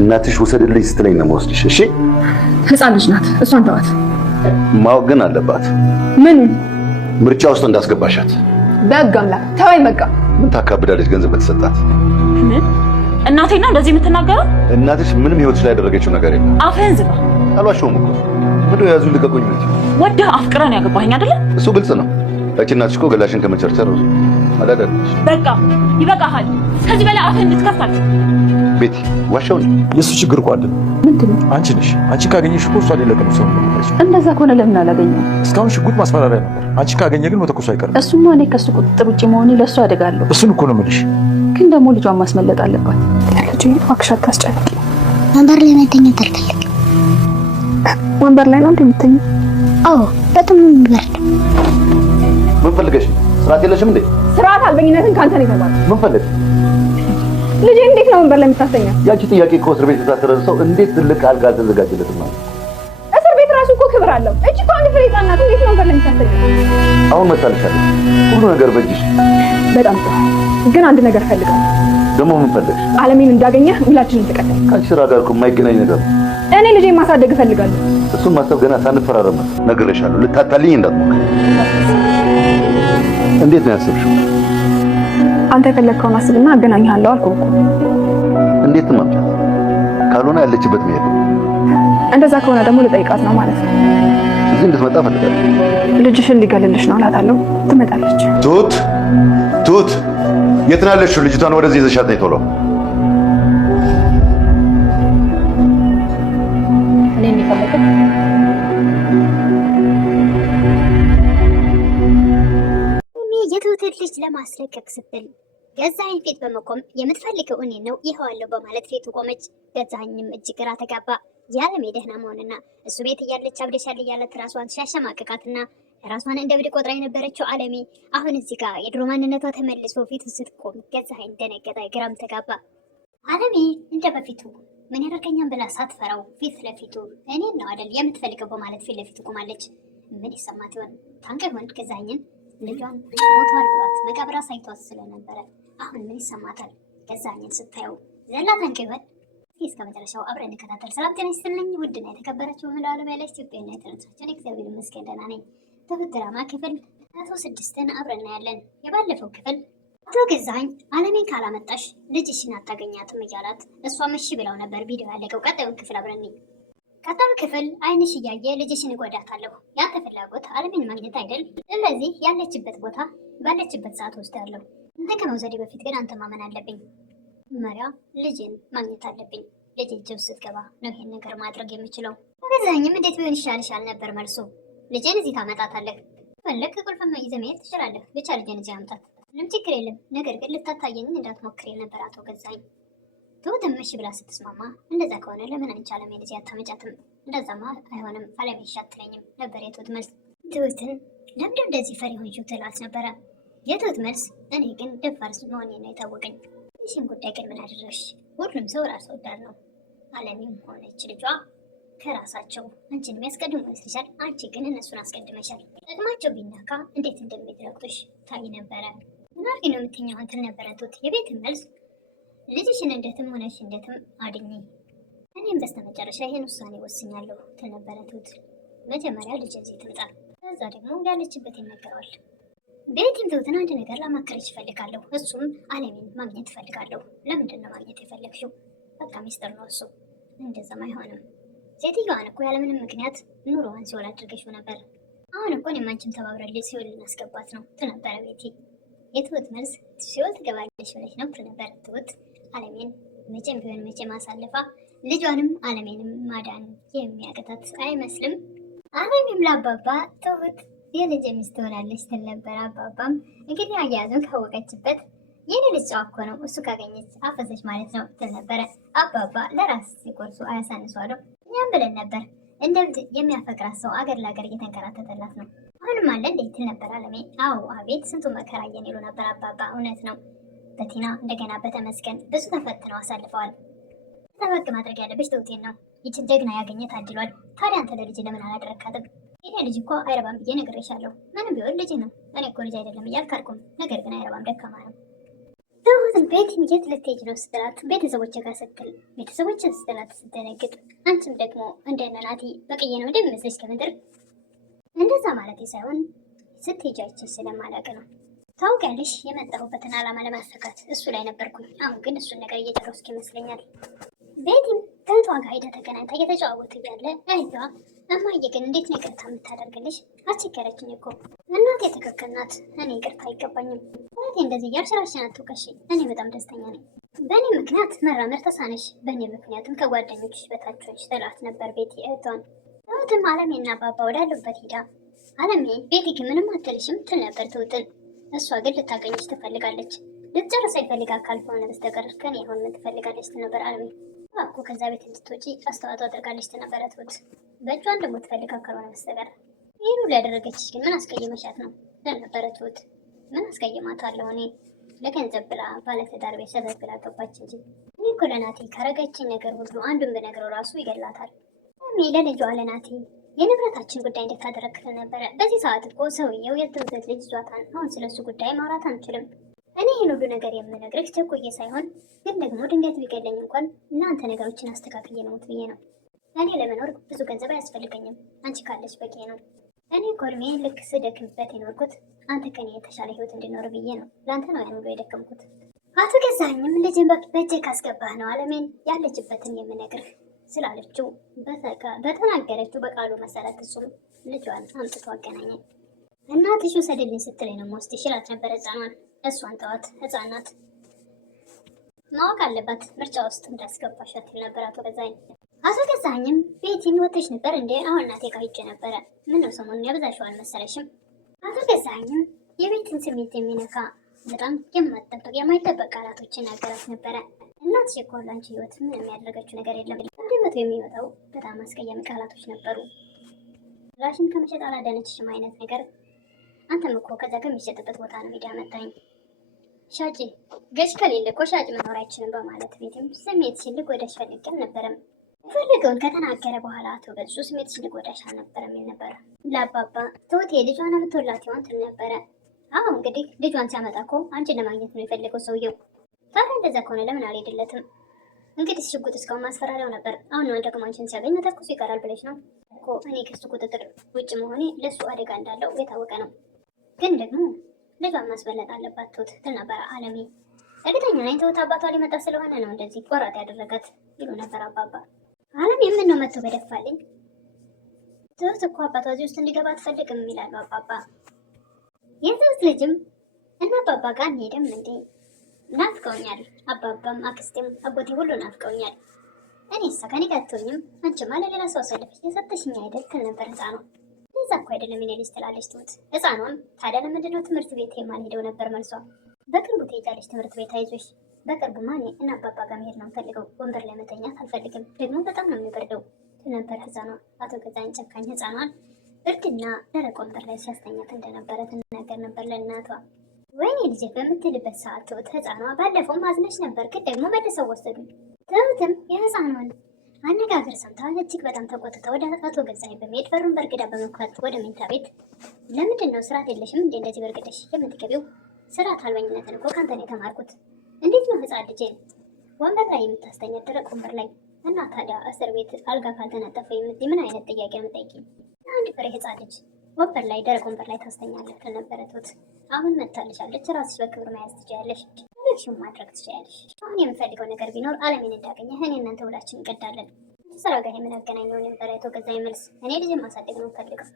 እናትሽ ውሰድልኝ ስትለኝ ነው የምወስድሽ። እሺ ህፃን ልጅ ናት፣ እሷን ተዋት። ማወቅ ግን አለባት ምን ምርጫ ውስጥ እንዳስገባሻት። በህግ አምላክ ተወኝ በቃ። ምን ታካብዳለች ገንዘብ በተሰጣት? ምን እናቴ ነው እንደዚህ የምትናገረው? እናትሽ ምንም ህይወትሽ ላይ ያደረገችው ነገር የለም። አፍህን ዝጋ። አልዋሸሁም እኮ ምንድነው ያዙኝ ልቀቁኝ ማለት ወደህ አፍቅረን ያገባኸኝ አይደለ? እሱ ግልጽ ነው። እቺ እናትሽ እኮ ገላሽን ከመቸርቸር አላደረግሽ። በቃ ይበቃሃል። ከዚህ በላይ አፍህን እንድትከፍት ቤቲ ዋሻው ነው የሱ ችግር እኮ አይደለም። ምንድነው? አንቺ ነሽ። አንቺ ካገኘሽ እኮ እሷ ሊለቀም ሰው ነው። እንደዛ ከሆነ ለምን አላገኘው? እስካሁን ሽጉጥ ማስፈራሪያ ነበር። አንቺ ካገኘ ግን መተኮሱ አይቀርም። እሱማ እኔ ከሱ ቁጥጥር ውጪ መሆኔ ለሱ አደጋለሁ። እሱን እኮ ነው የምልሽ። ግን ደግሞ ልጇን ማስመለጥ አለባት። ልጅ እባክሽ አታስጨንቂ። ወንበር ላይ መተኛት አልፈልግም። ወንበር ላይ ነው እንደምትተኝ? አዎ በጣም ይበርድ። ምን ፈልገሽ? ስርዓት የለሽም እንዴ? ስርዓት አልበኝነትን ካንተ ነው የተባለው። ምን ፈልገሽ? ልጄ እንዴት ነው ወንበር ላይ የምታስተኛ? ያቺ ጥያቄ እኮ እስር ቤት የታሰረ ሰው እንዴት ትልቅ አልጋ አልተዘጋጀለትም ማለት? እስር ቤት ራሱ እኮ ክብር አለው። እቺ እኮ አንድ ፍሬ ህፃን ናት። እንዴት ነው ወንበር ላይ የምታስተኛ? አሁን መጣልሻለሁ። ሁሉ ነገር በእጅሽ። በጣም ጥሩ። ግን አንድ ነገር ፈልጋለሁ። ደግሞ ምን ፈልገሽ? አለሜን እንዳገኘህ ሁላችንም ተቀጣይ። ከአንቺ ስራ ጋር እኮ የማይገናኝ ነገር ነው። እኔ ልጄን ማሳደግ እፈልጋለሁ። እሱን ማሰብ ገና ሳንፈራረም ነግሬሻለሁ። ልታታልኝ እንዳትሞክሪ። እንዴት ነው ያሰብሽው? አንተ የፈለግከውን አስብና አገናኝሃለሁ አልኩህ እኮ። እንዴት ማምጣት? ካልሆነ ያለችበት መሄድ ነው። እንደዛ ከሆነ ደግሞ ልጠይቃት ነው ማለት ነው። እዚህ እንድትመጣ ፈልጋለሁ። ልጅሽን ሊገልልሽ ነው እላታለሁ። ትመጣለች። ቱት የት ነው ያለሽው? ልጅቷን ወደዚህ ይዘሻት ነይ ቶሎ። እኔ የሚፈልገው የትሁትን ልጅ ለማስለቀቅ ስትል ገዛኸኝ ፊት በመቆም የምትፈልገው እኔ ነው ይኸዋለሁ በማለት ፊቱ ቆመች። ገዛኸኝም እጅ ግራ ተጋባ። የዓለሜ ደህና መሆንና እሱ ቤት እያለች አብደሻል እያለት ራሷን ሲያሸማቅቃትና ራሷን እንደ ብድ ቆጥራ የነበረችው ዓለሜ አሁን እዚህ ጋር የድሮ ማንነቷ ተመልሶ ፊቱ ስትቆም ገዛኸኝ ደነገጠ፣ ግራም ተጋባ። ዓለሜ እንደ በፊቱ ምን ያደርገኛም ብላ ሳትፈራው ፊት ለፊቱ እኔን ነው አይደል የምትፈልገው በማለት ፊት ለፊቱ ቆማለች። ምን ይሰማት ይሆን? ታንቀ ይሆን? ገዛኸኝን ልጇን ሞቷል ብሏት መቃብር አሳይቷት ስለነበረ አሁን ምን ይሰማታል? ገዛኸኝን ስታየው ዘላ ታንቀ ይሆን? እስከ መጨረሻው አብረን እንከታተል። ሰላም ጤና ይስጥልኝ ውድና የተከበራችሁ በመላው ዓለም ያላችሁ ኢትዮጵያውያን ኤርትራውያን እግዚአብሔር ይመስገን ደህና ነኝ። ትሁት ድራማ ክፍል 106ን አብረን እናያለን። የባለፈው ክፍል አቶ ገዛኸኝ ዓለሜን ካላመጣሽ ልጅሽን አታገኛትም እያላት እሷም እሺ ብለው ነበር ቪዲዮ ያለቀው። ቀጣዩን ክፍል አብረን እንይ። ቀጣዩ ክፍል አይንሽ እያየ ልጅሽን እጎዳታለሁ፣ ያንተ ፍላጎት ዓለሜን ማግኘት አይደል? ስለዚህ ያለችበት ቦታ ባለችበት ሰዓት ወስዳለሁ። አንተ ከመውሰዴ በፊት ግን አንተ ማመን አለብኝ። መሪያ ልጅን ማግኘት አለብኝ። ልጅ እጅ ውስጥ ስትገባ ነው ይሄን ነገር ማድረግ የምችለው። ገዛኸኝም እንዴት ቢሆን ይሻልሻል ነበር መልሱ። ልጅን እዚህ ታመጣታለህ፣ ፈለክ ቁልፍም ይዘህ መሄድ ትችላለህ። ብቻ ልጅን እዚህ አምጣት፣ ምንም ችግር የለም። ነገር ግን ልታታየኝ እንዳትሞክር ነበር አቶ ገዛኸኝ። ትሁትም እሺ ብላ ስትስማማ እንደዛ ከሆነ ለምን አንቺ ዓለሜን እዚህ አታመጫትም? እንደዛማ አይሆንም፣ ዓለሜ እሺ አትለኝም ነበር የትሁት መልስ። ትሁትን ለምንድን እንደዚህ ፈሪ ሆንሽው ትላት ነበረ። የትሁት መልስ እኔ ግን ደፋር መሆኔ ነው የታወቀኝ። ይህን ጉዳይ ግን ምን አደረግሽ? ሁሉም ሰው ራስ ወዳድ ነው። ዓለሜም ሆነች ልጇ ከራሳቸው አንቺን የሚያስቀድሙ ይመስልሻል? አንቺ ግን እነሱን አስቀድመሻል። ጥቅማቸው ቢናካ እንዴት እንደሚረግጡሽ ታይ ነበረ። ምን አድርጊ ነው የምትኛው ትል ነበረ ትሁት። የቤትን መልስ ልጅሽን እንደትም ሆነሽ እንደትም አድኚ፣ እኔም በስተመጨረሻ ይሄን ውሳኔ ወስኛለሁ ትል ነበረ ትሁት። መጀመሪያ ልጅ እዚህ ትምጣ፣ ከዛ ደግሞ ያለችበት ይነገረዋል። ቤቲም ትሁትን አንድ ነገር ላማከርሽ እፈልጋለሁ። እሱም ዓለሜን ማግኘት እፈልጋለሁ። ለምንድን ነው ማግኘት የፈለግሽው? በቃ ሚስጥር ነው እሱ። እንደዛም አይሆንም። ሴትዮዋን እኮ ያለምንም ምክንያት ኑሮዋን ሲኦል አድርገሽው ነበር። አሁን እኮ እኔም አንቺም ተባብረን ሲኦል ልናስገባት ነው ትል ነበረ ቤቲ። የትሁት መልስ ሲኦል ትገባለች ብለሽ ነው ትል ነበረ ትሁት። ዓለሜን መቼም ቢሆን መቼም አሳልፋ ልጇንም ዓለሜንም ማዳን የሚያቅታት አይመስልም። ዓለሜም ለአባባ ትሁት የልጅ ሚስት ትሆናለች ትል ነበር። አባባም እንግዲህ አያያዙን ካወቀችበት የኔ ልጅ ጨዋ እኮ ነው እሱ ካገኘች አፈሰች ማለት ነው ትል ነበረ። አባባ ለራስ ሲቆርሱ አያሳንሷለሁ። እኛም ብለን ነበር እንደ እብድ የሚያፈቅራት ሰው አገር ለአገር እየተንከራተተላት ነው። አሁንም አለ እንዴት ትል ነበር ዓለሜ። አዎ አቤት ስንቱ መከራየን ይሉ ነበር አባባ። እውነት ነው። በቲና እንደገና በተመስገን ብዙ ተፈትነው አሳልፈዋል። ጠበቅ ማድረግ ያለብሽ ትሁቴን ነው። ይችን ጀግና ያገኘ ታድሏል። ታዲያ አንተ ለልጅ ለምን አላደረካትም? የኔ ልጅ እኮ አይረባም ብዬ ነግሬሻለሁ። ምንም ቢሆን ልጅ ነው። እኔ እኮ ልጅ አይደለም እያልክ አልኩም። ነገር ግን አይረባም፣ ደካማ ነው። ትሁትን ቤቲን የት ልትሄጂ ነው ስትላት ቤተሰቦች ጋር ስትል ቤተሰቦችን ስትላት ስትደነግጥ አንቺም ደግሞ እንደነ ናቲ በቅዬ ነው እንደሚመስልሽ ከምድር እንደዛ ማለት ሳይሆን ስትሄጂ አይቼሽ ስለማላውቅ ነው። ታውቂያለሽ የመጣሁበትን ዓላማ ለማሳካት እሱ ላይ ነበርኩኝ። አሁን ግን እሱን ነገር እየጨረስኩ ይመስለኛል። ቤቲም ከእህቷ ጋር ሄዳ ተገናኝታ እየተጨዋወቱ እያለ እህቷ እማዬ ግን እንዴት ነው ይቅርታ የምታደርግልሽ? አስቸገረችኝ እኮ እናቴ ትክክል ናት። እኔ ይቅርታ አይገባኝም። እህቴ እንደዚህ እያልሽ ራስሽን አትውቀሺ። እኔ በጣም ደስተኛ ነኝ። በእኔ ምክንያት መራመድ ተሳነሽ፣ በእኔ ምክንያትም ከጓደኞችሽ በታች ሆንሽ ትላት ነበር ቤቲ እህቷን። ትሁትም አለሜና አባባ ወዳሉበት ሂዳ አለሜ ቤቲ ግን ምንም አትልሽም ትል ነበር ትሁትን። እሷ ግን ልታገኝሽ ትፈልጋለች። ልትጨርሰ ይፈልጋ ካልሆነ በስተቀር ከኔ ይሆን ምን ትፈልጋለች ትል ነበር አለሜ። እኮ ከዛ ቤት እንድትወጪ አስተዋጽኦ አድርጋለች ትል ነበረ ትሁት። በእጇን ደግሞ ትፈልጋ ካልሆነ በስተቀር ይህን ሁሉ ያደረገችሽ ግን ምን አስቀየመሻት ነው ትል ነበረ ትሁት። ምን አስቀይማታለሁ እኔ ለገንዘብ ብላ ባለትዳር ቤት ሰበብ ብላ ገባች እንጂ እኔ እኮ ለናቴ ካረገችኝ ነገር ሁሉ አንዱን ብነግረው ራሱ ይገላታል። እኔ ለልጇ ለናቴ የንብረታችን ጉዳይ እንድታደረግ ነበረ። በዚህ ሰዓት እኮ ሰውየው የትሁት ልጅ ይዟታል። አሁን ስለሱ ጉዳይ ማውራት አንችልም። እኔ ይህን ሁሉ ነገር የምነግርህ ቸኩዬ ሳይሆን ግን ደግሞ ድንገት ቢገለኝ እንኳን እናንተ ነገሮችን አስተካክዬ ነው ብዬ ነው። እኔ ለመኖር ብዙ ገንዘብ አያስፈልገኝም። አንቺ ካለች በቂ ነው። እኔ ኮርሜ ልክ ስደክምበት የኖርኩት አንተ ከኔ የተሻለ ህይወት እንዲኖር ብዬ ነው። ለአንተ ነው ያን ሁሉ የደከምኩት። አቶ ገዛኸኝም ልጅን በእጄ ካስገባህ ነው አለሜን ያለችበትን የምነግርህ ስላለችው በተናገረችው በቃሉ መሰረት እሱም ልጇን አምጥቶ አገናኘኝ። እናትሽ ውሰድልኝ ስትለኝ ነው የምወስድሽ ይላት ነበር ህፃኗን። እሷን ተዋት፣ ህፃን ናት፣ ማወቅ አለባት ምርጫ ውስጥ እንዳስገባሻት ይል ነበር አቶ ገዛኸኝ። አቶ ገዛኸኝም ቤቲን ወጥተሽ ነበር እንዴ? አሁን እናቴ ጋር ሄጄ ነበረ። ምነው ሰሞኑን ያበዛሽው አልመሰለሽም? አቶ ገዛኸኝም የቤትን ስሜት የሚነካ በጣም የማይጠበቅ ቃላቶችን ናገራት ነበረ። እናትሽ እኮ ላንቺ ህይወት ምን የሚያደርገችው ነገር የለም። አንደበቱ የሚወጣው በጣም አስቀያሚ ቃላቶች ነበሩ። ራሽን ከመሸጥ አላዳነችሽም አይነት ነገር። አንተም እኮ ከዛ ከሚሸጥበት ቦታ ነው ሄዳ መጣኝ። ሻጭ ገዥ ከሌለ እኮ ሻጭ መኖር አይችልም በማለት ቤትም ስሜት ሲልግ ወዳሽ ፈልጌ አልነበረም። የፈለገውን ከተናገረ በኋላ አቶ ገዙ ስሜት ሲልግ ወዳሽ አልነበረም የሚል ነበረ። ለአባባ ትሁቴ ልጇን የምትወላት ይሆን ትል ነበረ። አዎ እንግዲህ ልጇን ሲያመጣ እኮ አንቺን ለማግኘት ነው የፈለገው ሰውየው። ታዲያ እንደዛ ከሆነ ለምን አልሄድለትም? እንግዲህ ሽጉጥ እስካሁን ማስፈራሪያው ነበር። አሁን ደግሞ አንቺን ሲያገኝ መተኩሱ ይቀራል ብለሽ ነው እኮ። እኔ ከሱ ቁጥጥር ውጭ መሆኔ ለሱ አደጋ እንዳለው የታወቀ ነው። ግን ደግሞ ልጇን ማስበለጥ አለባት ትሁት ትል ነበረ አለሜ። እርግጠኛ ነኝ ትሁት አባቷ ሊመጣ ስለሆነ ነው እንደዚህ ቆራጥ ያደረጋት ይሉ ነበር አባባ። አለሜ ምን ነው መጥቶ በደፋልኝ። ትሁት እኮ አባቷ እዚህ ውስጥ እንዲገባ አትፈልግም ይላሉ አባባ። የትሁት ልጅም እና አባባ ጋር እንሄድም እንዴ? ናፍቀውኛል። አባባም አክስቴም አጎቴ ሁሉ ናፍቀውኛል። እኔስ ከኔ ጋር አትሆኝም? አንቺማ ለሌላ ሰው አሳልፈሽ የሰጠሽኝ አይደል ትል ነበር ህፃኗ። እዛ እኮ አይደለም የኔ ልጅ ትላለች ትሁት። ህፃኗም ታዲያ ለምንድነው ትምህርት ቤት የማልሄደው ነበር መልሷ። በቅርቡ ትሄጃለሽ ትምህርት ቤት አይዞሽ። በቅርቡማ እኔ እና አባባ ጋር መሄድ ነው የምፈልገው። ወንበር ላይ መተኛት አልፈልግም፣ ደግሞ በጣም ነው የሚበርደው ትል ነበር ህፃኗ። አቶ ገዛኸኝ ጨካኝ ህፃኗን ብርድና ደረቅ ወንበር ላይ ሲያስተኛት እንደነበረ ትናገር ነበር ለእናቷ። ወይኔ ልጄ በምትልበት ሰዓት ትሁት ህፃኗ ባለፈው ማዝነሽ ነበር ግን ደግሞ መልሰው ወሰዱ። ትሁትም የህፃኗን አነጋገር ሰምታ እጅግ በጣም ተቆጥታ ወደ አቶ ገዛኸኝ በመሄድ በሩን በርግዳ በመክፈት ወደ መኝታ ቤት ለምንድን ነው ስርዓት የለሽም እንዴ እንደዚህ በርግደሽ የምትገቢው? ስርዓት አልበኝነትን እኮ ካንተ ነው የተማርኩት። እንዴት ነው ህፃን ልጄን ወንበር ላይ የምታስተኛት ደረቅ ወንበር ላይ? እና ታዲያ እስር ቤት አልጋ ካልተነጠፈ የምትይ ምን አይነት ጥያቄ ነው የምጠይቂኝ? አንድ ፍሬ ህፃን ልጅ ወንበር ላይ ደረቅ ወንበር ላይ ታስተኛለህ ትል ነበረ ትሁት። አሁን መጥታልሻለች፣ ራስሽ በክብር መያዝ ትችያለሽ፣ ልብሽን ማድረግ ትችያለሽ። አሁን የምፈልገው ነገር ቢኖር አለሜን እንዳገኘ እኔ እናንተ ሁላችን እንቀዳለን። ስራ ጋር የምናገናኘው ነበር አቶ ገዛኸኝ መልስ። እኔ ልጅን ማሳደግ ነው ፈልገው።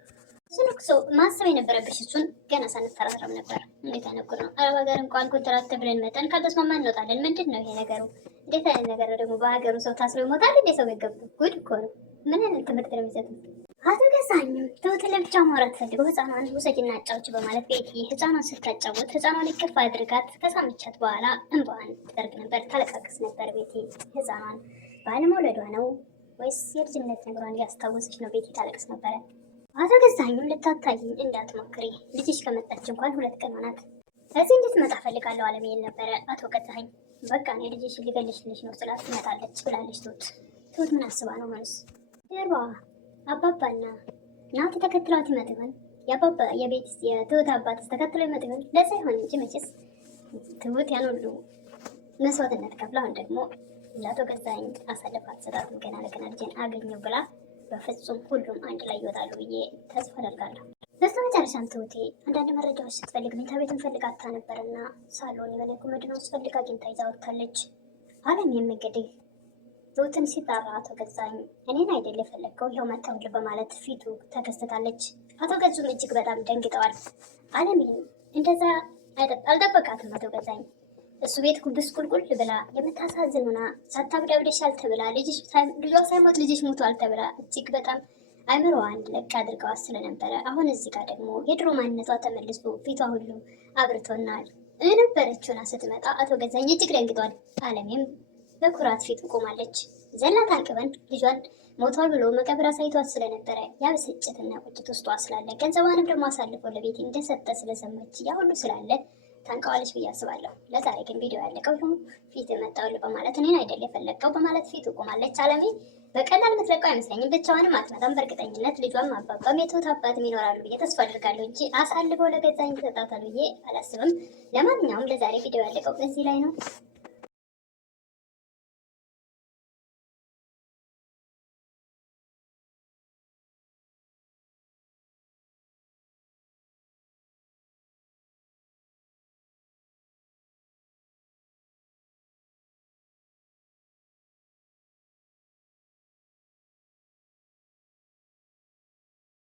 እሱን እኮ ማሰብ የነበረብሽ እሱን ገና ሳንፈራረም ነበር። እንዴት አይነጉር ነው? አረብ ሀገር እንኳን ኮንትራት ብለን መጠን ካልተስማማ እንወጣለን። ምንድን ነው ይሄ ነገሩ? እንዴት አይነት ነገር ነው ደግሞ? በሀገሩ ሰው ታስሮ ይሞታል እንዴ? ሰው ይገቡ ጉድ እኮ ነው። ምን አይነት ትምህርት ነው የሚሰጡት? አቶ ገዛኸኝም ትሁትን ለብቻ ማውራት ፈልጎ ህፃኗን ውሰጂና አጫውች በማለት ቤቲ ህፃኗን ስታጫወት ህፃኗን እቅፍ አድርጋት ከሳመቻት በኋላ እንባዋን ትጠርግ ነበር፣ ታለቃቅስ ነበር። ቤቲ ህፃኗን ባለመውለዷ ነው ወይስ የልጅነት ነገሯን እያስታወሰች ነው? ቤቲ ታለቅስ ነበረ። አቶ ገዛኸኝም ልታታይኝ እንዳትሞክሪ፣ ልጅሽ ከመጣች እንኳን 2 ቀን ሆናት፣ እዚህ እንድትመጣ ፈልጋለሁ አለሜ ይል ነበረ አቶ ገዛኸኝ። በቃ እኔ ልጅሽ ሊገልሽልሽ ነው ስላት ትመጣለች ብላለች ትሁት። ትሁት ምን አስባ ነው መልስ ጀርባዋ አባባና ናቲ ተከትሏት ይመጡ ይሆን? የአባባ የቤት የትሁት አባትስ ተከትሎ ይመጡ ይሆን? ለዛ ይሆን እንጂ መቼስ ትሁት ያን ሁሉ መስዋዕትነት ከፍላ አሁን ደግሞ ለአቶ ገዛኸኝ አሳልፋ አትሰጣትም። ገና ለገና ልጄን አገኘው ብላ በፍጹም ሁሉም አንድ ላይ ይወጣሉ ብዬ ተስፋ አደርጋለሁ። በስተመጨረሻም ትሁቴ አንዳንድ መረጃዎች ስትፈልግ መኝታ ቤትን ፈልጋታ ነበርና ሳሎን የሆነ ኮመድኖ ስትፈልግ አግኝታ ይዛ ወጥታለች። አለምም እንግዲህ ትሁትን ሲጣራ አቶ ገዛኸኝ እኔን አይደል የፈለግከው ይኸው መጣሁልህ በማለት ፊቱ ተከስታለች። አቶ ገዙም እጅግ በጣም ደንግጠዋል። አለምም እንደዛ አልጠበቃትም። አቶ ገዛኸኝ እሱ ቤት ኩብስ ቁልቁል ብላ የምታሳዝኑና ሳታብድ አብደሻል ተብላ ልጇ ሳይሞት ልጅሽ ሞቷል ተብላ እጅግ በጣም አይምሮዋን ለቅ አድርገዋ ስለነበረ አሁን እዚህ ጋር ደግሞ የድሮ ማንነቷ ተመልሶ ፊቷ ሁሉ አብርቶናል የነበረችውና ስትመጣ አቶ ገዛኸኝ እጅግ ደንግጧል። አለምም በኩራት ፊቱ ቆማለች። ዘላት አቅበን ልጇን ሞቷል ብሎ መቀብር አሳይቷት ስለነበረ ያ ብስጭትና ቁጭት ውስጧ ስላለ ገንዘቧንም ደግሞ አሳልፎ ለቤት እንደሰጠ ስለሰማች ያ ሁሉ ስላለ ታንቀዋለች ብዬ አስባለሁ። ለዛሬ ግን ቪዲዮ ያለቀው ይሁን ፊት መጣውል በማለት እኔን አይደል የፈለግከው በማለት ፊቱ ቆማለች። አለሜ በቀላል የምትለቀው አይመስለኝም። ብቻዋንም አትመጣም። በእርግጠኝነት ልጇም አባባም የትሁት አባትም ይኖራሉ ብዬ ተስፋ አድርጋለሁ እንጂ አሳልፈው ለገዛኸኝ ይሰጣታል ብዬ አላስብም። ለማንኛውም ለዛሬ ቪዲዮ ያለቀው እዚህ ላይ ነው።